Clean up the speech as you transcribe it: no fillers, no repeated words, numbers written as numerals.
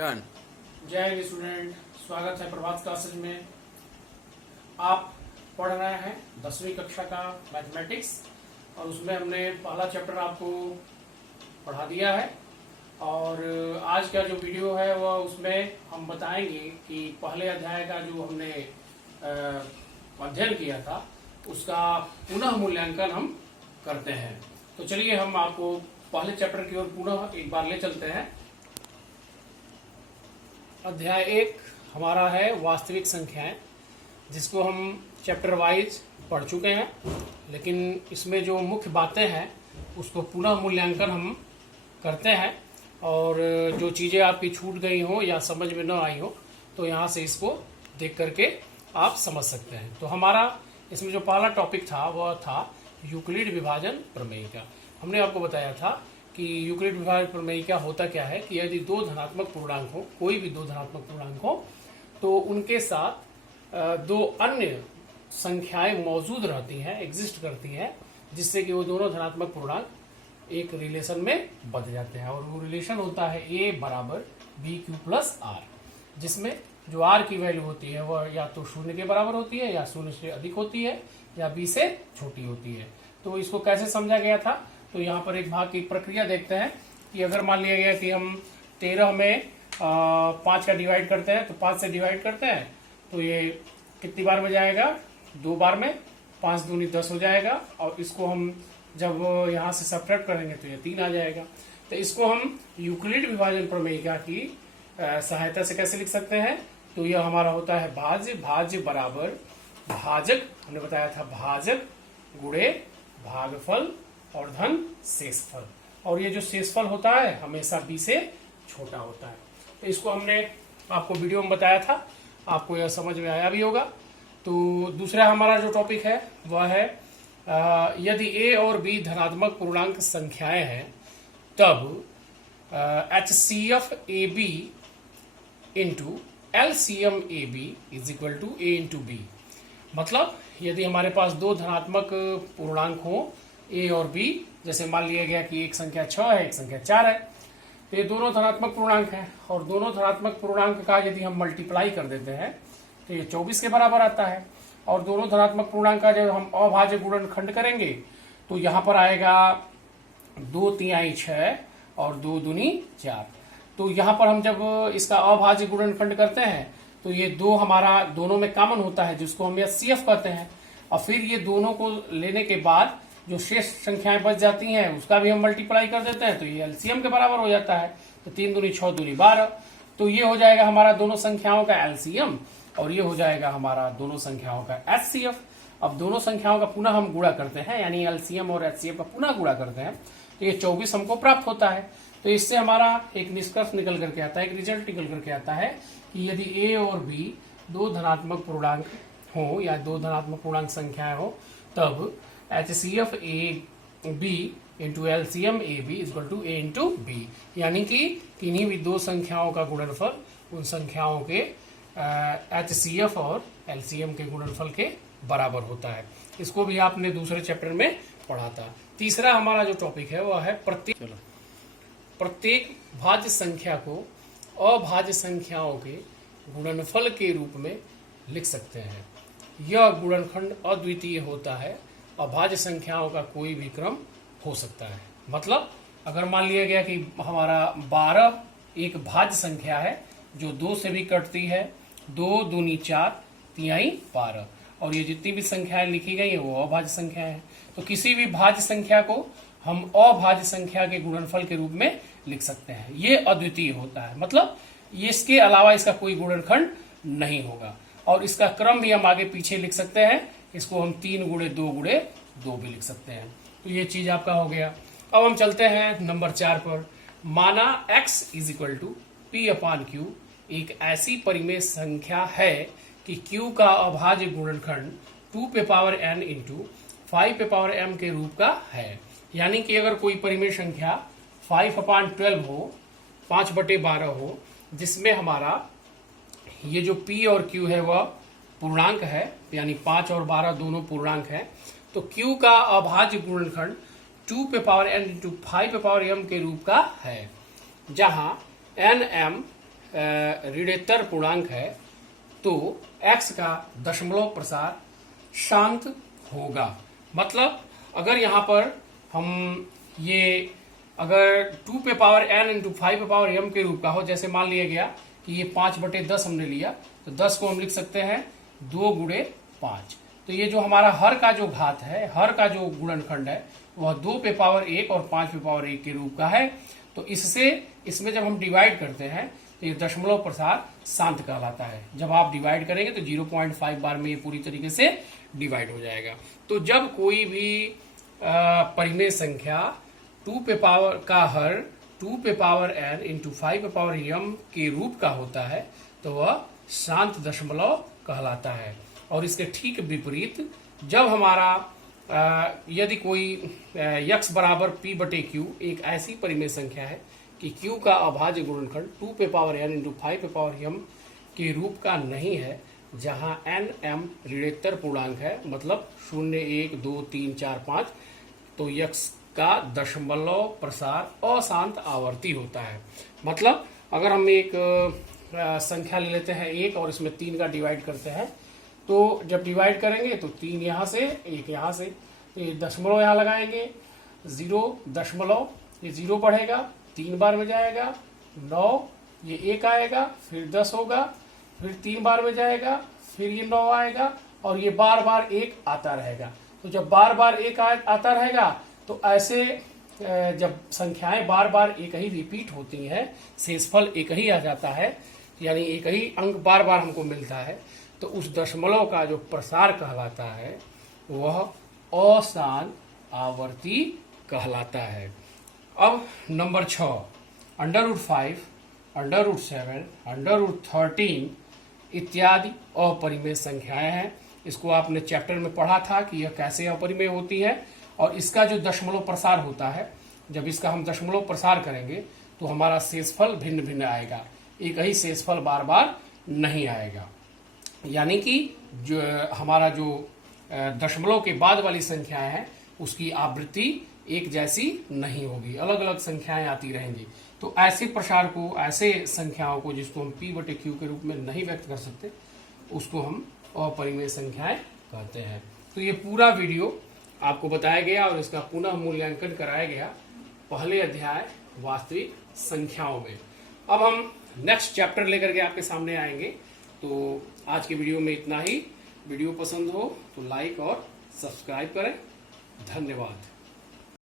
Done. जय Hind student, स्वागत है प्रभात क्लासेज में। आप पढ़ रहे हैं 10वीं कक्षा का मैथमेटिक्स और उसमें हमने पहला चैप्टर आपको पढ़ा दिया है। और आज का जो वीडियो है वह उसमें हम बताएंगे कि पहले अध्याय का जो हमने अध्ययन किया था उसका पुनः मूल्यांकन हम करते हैं। तो चलिए हम आपको पहले चैप्टर की ओर पुनः एक बार ले चलते हैं। अध्याय 1 हमारा है वास्तविक संख्याएं, जिसको हम चैप्टर वाइज पढ़ चुके हैं, लेकिन इसमें जो मुख्य बातें हैं उसको पुनः मूल्यांकन हम करते हैं। और जो चीज़ें आपकी छूट गई हो या समझ में न आई हो तो यहाँ से इसको देख करके आप समझ सकते हैं। तो हमारा इसमें जो पहला टॉपिक था वह था यूक्लिड विभाजन प्रमेय का। हमने आपको बताया था कि यूक्लिड विभाजन प्रमेय का होता क्या है कि यदि दो धनात्मक पूर्णांक हो, कोई भी दो धनात्मक पूर्णांक हो, तो उनके साथ दो अन्य संख्याएं मौजूद रहती हैं, एग्जिस्ट करती हैं, जिससे कि वो दोनों धनात्मक पूर्णांक एक रिलेशन में बदल जाते हैं। और वो रिलेशन होता है a बराबर बी क्यू प्लस आर, जिसमें जो r की वैल्यू होती है वह या तो शून्य के बराबर होती है या शून्य से अधिक होती है या b से छोटी होती है। तो इसको कैसे समझा गया था, तो यहाँ पर एक भाग की प्रक्रिया देखते हैं कि अगर मान लिया गया कि हम 13 में 5 का डिवाइड करते हैं, तो 5 से डिवाइड करते हैं तो ये कितनी बार में जाएगा, 2 बार में, 5 दूनी 10 हो जाएगा। और इसको हम जब यहाँ से सब्ट्रैक्ट करेंगे तो ये 3 आ जाएगा। तो इसको हम यूक्लिड विभाजन प्रमेयिका की सहायता से कैसे लिख सकते हैं, तो यह हमारा होता है भाज्य। भाज्य बराबर भाजक, हमने बताया था भाजक गुणे भागफल और धन शेषफल। और ये जो शेषफल होता है हमेशा b से छोटा होता है। तो इसको हमने आपको वीडियो में बताया था, आपको यह समझ में आया भी होगा। तो दूसरा हमारा जो टॉपिक है वह है यदि a और b धनात्मक पूर्णांक संख्याएं हैं तब HCF AB into LCM AB is equal to a into b। मतलब यदि हमारे पास दो धनात्मक पूर्णांक हो a और b, जैसे मान लिया गया कि एक संख्या 6 है, एक संख्या 4 है, तो ये दोनों धनात्मक पूर्णांक हैं। और दोनों धनात्मक पूर्णांक का यदि हम मल्टीप्लाई कर देते हैं तो ये 24 के बराबर आता है। और दोनों धनात्मक पूर्णांक का जब हम अभाज्य गुणनखंड करेंगे तो यहाँ पर आएगा 2 तिहाई 6 और 2 दूनी 4। तो यहाँ पर हम जब इसका अभाज्य गुणनखंड करते हैं तो ये दो हमारा दोनों में कॉमन होता है, जिसको हम HCF कहते हैं। और फिर ये दोनों को लेने के बाद जो शेष संख्याएं बच जाती हैं उसका भी हम मल्टीप्लाई कर देते हैं तो ये LCM के बराबर हो जाता है। तो 3 दूनी 6 दूनी 12, तो ये हो जाएगा हमारा दोनों संख्याओं का LCM और ये हो जाएगा हमारा दोनों संख्याओं का HCF। अब दोनों संख्याओं का पुनः हम गुणा करते हैं, यानी LCM और HCF का पुनः गुणा करते हैं, तो ये 24 हमको प्राप्त होता है। तो इससे हमारा एक निष्कर्ष निकल करके आता है, एक रिजल्ट निकल करके आता है कि यदि a और b दो धनात्मक पूर्णांक हो या दो धनात्मक पूर्णांक संख्याएं हो तब HCF AB into LCM AB equal to a into b, यानी कि किन्हीं भी दो संख्याओं का गुणनफल उन संख्याओं के HCF और LCM के गुणनफल के बराबर होता है। इसको भी आपने दूसरे चैप्टर में पढ़ा था। तीसरा हमारा जो टॉपिक है वह है प्रत्येक भाज्य संख्या को अभाज्य संख्याओं के गुणनफल के रूप में लिख सकते हैं। यह गुणनखंड अद्वितीय होता है, अभाज्य संख्याओं का कोई भी क्रम हो सकता है। मतलब अगर मान लिया गया कि हमारा 12 एक भाज्य संख्या है जो 2 से भी कटती है, 2 दूनी 4 तिहाई 12, और ये जितनी भी संख्याएं लिखी गई है वो अभाज्य संख्या है। तो किसी भी भाज्य संख्या को हम अभाज्य संख्या के गुणनफल के रूप में लिख सकते हैं। ये अद्वितीय होता है, मतलब इसके अलावा इसका कोई गुणनखंड नहीं होगा। और इसका क्रम भी हम आगे पीछे लिख सकते हैं, इसको हम 3 गुणे 2 भी लिख सकते हैं। तो ये चीज आपका हो गया। अब हम चलते हैं नंबर 4 पर। माना x is equal to p upon q एक ऐसी परिमेय संख्या है कि q का अभाज्य गुणनखंड 2 पे पावर n इंटू 5 पे पावर m के रूप का है। यानी कि अगर कोई परिमेय संख्या 5/12 हो, 5/12 हो, जिसमें हमारा ये जो p और q है वह पूर्णांक है, यानी 5 और 12 दोनों पूर्णांक है, तो q का अभाज्य गुणनखंड 2 पे पावर n इंटू 5 पे पावर m के रूप का है, जहां n m ऋणोत्तर पूर्णांक है तो x का दशमलव प्रसार शांत होगा। मतलब अगर यहाँ पर हम ये अगर 2 पे पावर n इंटू 5 पे पावर m के रूप का हो, जैसे मान लिया गया कि ये 5/10 हमने लिया, तो 10 को हम लिख सकते हैं 2 गुणे 5। तो ये जो हमारा हर का जो घात है, हर का जो गुणनखंड है, वह 2 पे पावर 1 और 5 पे पावर 1 के रूप का है। तो इससे इसमें जब हम डिवाइड करते हैं तो ये दशमलव प्रसार शांत कहलाता है। जब आप डिवाइड करेंगे तो 0.5 बार में ये पूरी तरीके से डिवाइड हो जाएगा। तो जब कोई भी परिमेय संख्या 2 पे पावर का हर 2 पे पावर n इंटू 5 पे पावर m के रूप का होता है तो वह शांत दशमलव कहलाता है। और इसके ठीक विपरीत जब हमारा यदि कोई x बराबर p बटे q एक ऐसी परिमेय संख्या है कि q का अभाज्य गुणनखंड 2 पे पावर n इंटू 5 पे पावर m के रूप का नहीं है, जहां n m ऋणोत्तर पूर्णांक है, मतलब 0 1 2 3 4 5, तो x का दशमलव प्रसार अशांत आवर्ती होता है। मतलब अगर हम एक संख्या ले लेते हैं 1 और इसमें 3 का डिवाइड करते हैं, तो जब डिवाइड करेंगे तो 3 यहाँ से 1 यहाँ से, तो ये दशमलव यहाँ लगाएंगे, 0 दशमलव, ये 0 बढ़ेगा, 3 बार में जाएगा, 9, ये 1 आएगा, फिर 10 होगा, फिर 3 बार में जाएगा, फिर ये 9 आएगा, और ये बार बार 1 आता रहेगा। तो जब बार बार 1 आता रहेगा तो ऐसे जब संख्याएं बार बार एक ही रिपीट होती हैं, शेषफल एक ही आ जाता है, यानी एक ही अंक बार बार हमको मिलता है, तो उस दशमलव का जो प्रसार कहलाता है वह अशांत आवर्ती कहलाता है। अब नंबर 6, √5, √7, √13 इत्यादि अपरिमेय संख्याएं हैं। इसको आपने चैप्टर में पढ़ा था कि यह कैसे अपरिमेय होती है, और इसका जो दशमलव प्रसार होता है, जब इसका हम दशमलव प्रसार करेंगे तो हमारा शेषफल भिन्न भिन्न आएगा, एक ही शेषफल बार बार नहीं आएगा। यानी कि जो हमारा जो दशमलव के बाद वाली संख्याएं हैं उसकी आवृत्ति एक जैसी नहीं होगी, अलग अलग संख्याएं आती रहेंगी। तो ऐसे प्रसार को, ऐसे संख्याओं को जिसको हम p बटे q के रूप में नहीं व्यक्त कर सकते, उसको हम अपरिमेय संख्याएं कहते हैं। तो ये पूरा वीडियो आपको बताया गया और इसका पुनः मूल्यांकन कराया गया पहले अध्याय वास्तविक संख्याओं में। अब हम नेक्स्ट चैप्टर लेकर के आपके सामने आएंगे। तो आज के वीडियो में इतना ही। वीडियो पसंद हो तो लाइक और सब्सक्राइब करें। धन्यवाद।